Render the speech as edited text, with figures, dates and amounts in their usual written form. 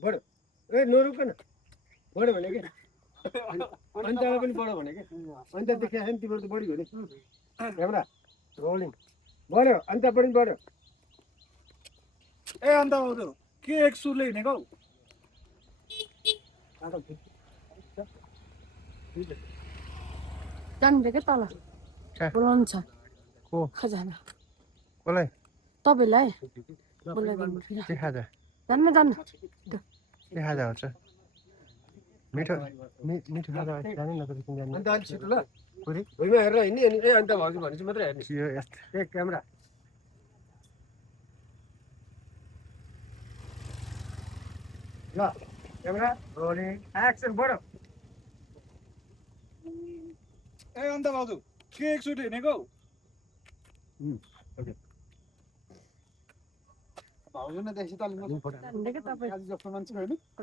बढो ए नरुक न बढो भने के अन्त्यलाई पनि बढो भने के अन्त्य देखिया छ नि तिम्रो त बढी हो नि क्यामेरा रोलिङ बढ्यो अन्त्य पनि बढ्यो ए अन्त आउँदो के एक सुरले हिँडेको हौ जानु के तल बोलाउनु छ को खजाना कसलाई तपाईँलाई बोलाइदिनु के खाजा जान्न जान्न के खाजा हुन्छ मिठो मिठो खाजा जाने न त जाने अन्त अलिक छिटो ल भुइँमा हेरेर हिँड्ने अनि ए अन्त भाउजू भनेपछि मात्रै हेर्ने यो यस्तो ए क्यामेरा ल क्यामेरा रोलिङ एक्सन बढो ए अन्त भाउजू के एक सुट हिँडेको हौ भाउजू नै देखि त जानु के तपाईँ जस्तो मान्छे होइन